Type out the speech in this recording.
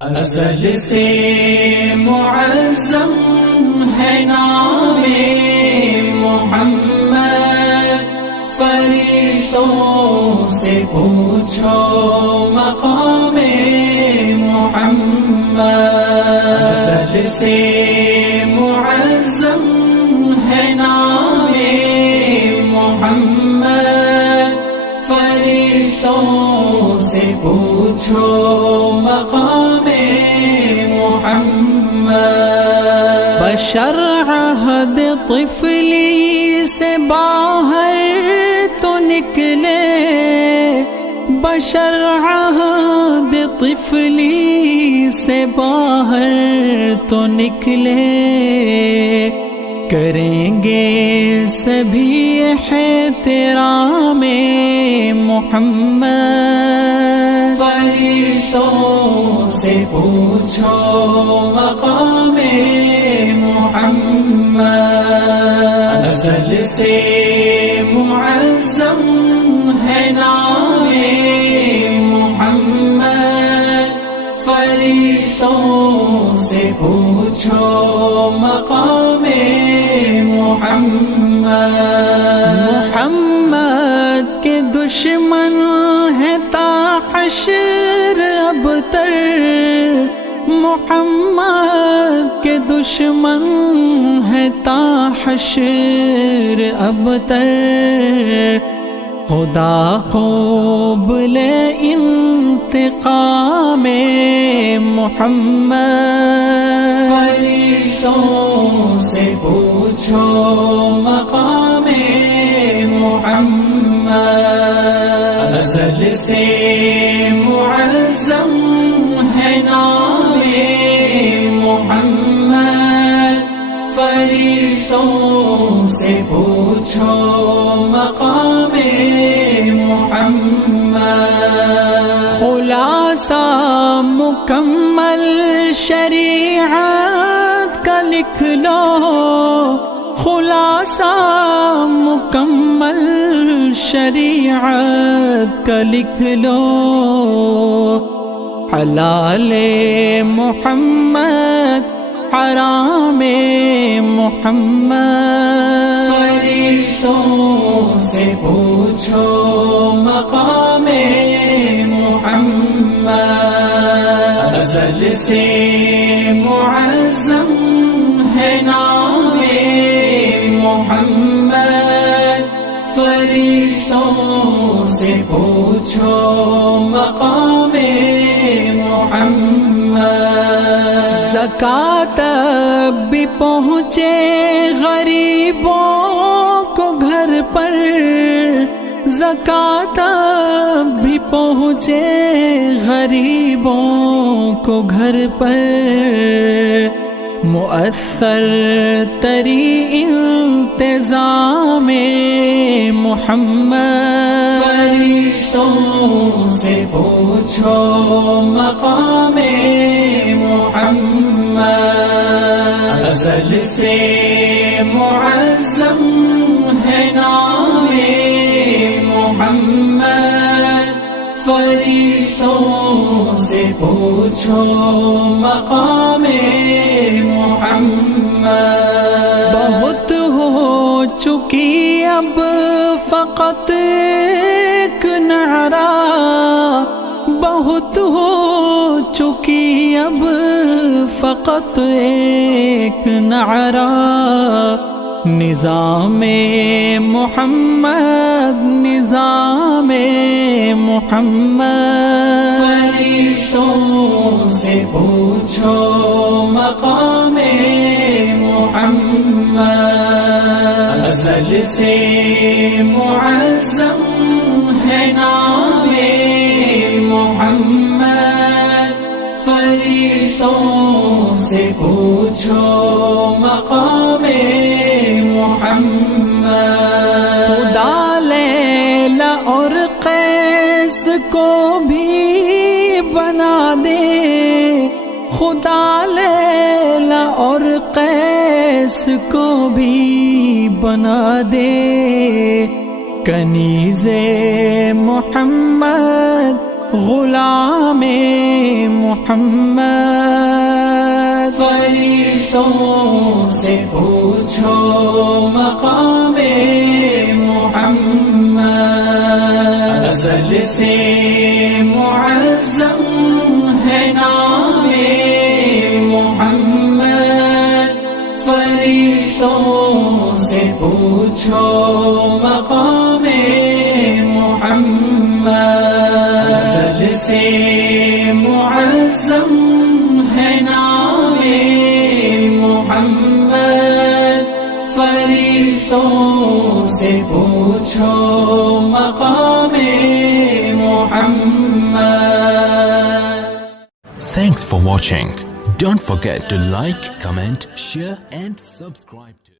ازل سے معظم ہے نام محمد، فرشتوں سے پوچھو مقام محمد۔ ازل سے معظم ہے نام محمد، فرشتوں سے پوچھو مقام محمد۔ بشر عہد طفلی سے باہر تو نکلے، بشر عہد طفلی سے باہر تو نکلے، کریں گے سبھی احترام محمد۔ فرشتوں سے پوچھو مقام محمد۔ ازل سے معظم ہے نام محمد، فرشتوں سے پوچھو مقام محمد۔ محمد کے دشمن ہے تا حشر ابتر، محمد کے دشمن ہے تا حشر ابتر، خدا قبل انتقام محمد۔ فرشتوں سے پوچھو مقام محمد۔ ازل سے معظم ہے نام محمد، فرشتوں سے پوچھو مقام محمد۔ خلاصہ مکمل شریعت کا لکھ لو، خلاصہ مکمل شریعت کا لکھ لو، حلال محمد حرام محمد۔ فرشتوں سے پوچھو مقام محمد۔ ازل سے معظم ہے نام محمد، فرشتوں سے پوچھو مقام محمد۔ زکوٰۃ بھی پہنچے غریبوں کو گھر پر، زکوٰۃ بھی پہنچے غریبوں کو گھر پر، مؤثر تری انتظام محمد۔ فرشتوں سے پوچھو مقام محمد۔ ازل سے معظم ہے نام محمد، فرشتوں سے پوچھو مقام محمد۔ بہت ہو چکی اب فقط ایک نعرہ، بہت ہو چکی اب فقط ایک نعرہ، نظام محمد نظام محمد۔ فرشتوں سے پوچھو مقام محمد۔ ازل سے معظم ہے نام محمد، فرشتوں سے پوچھو مقام محمد۔ خدا لیلا اور قیس کو بھی بنا دے، خدا لیلا اور قیس کو بھی بنا دے کنیز محمد غلام محمد. فرشتوں سے پوچھو مقام محمد، ازل سے معظم ہے نام محمد. فرشتوں سے پوچھو مقام محمد، ازل سے معظم ہے نام محمد. فرشتوں سے پوچھو مقام محمد. Thanks for watching. Don't forget to like, comment, share and subscribe to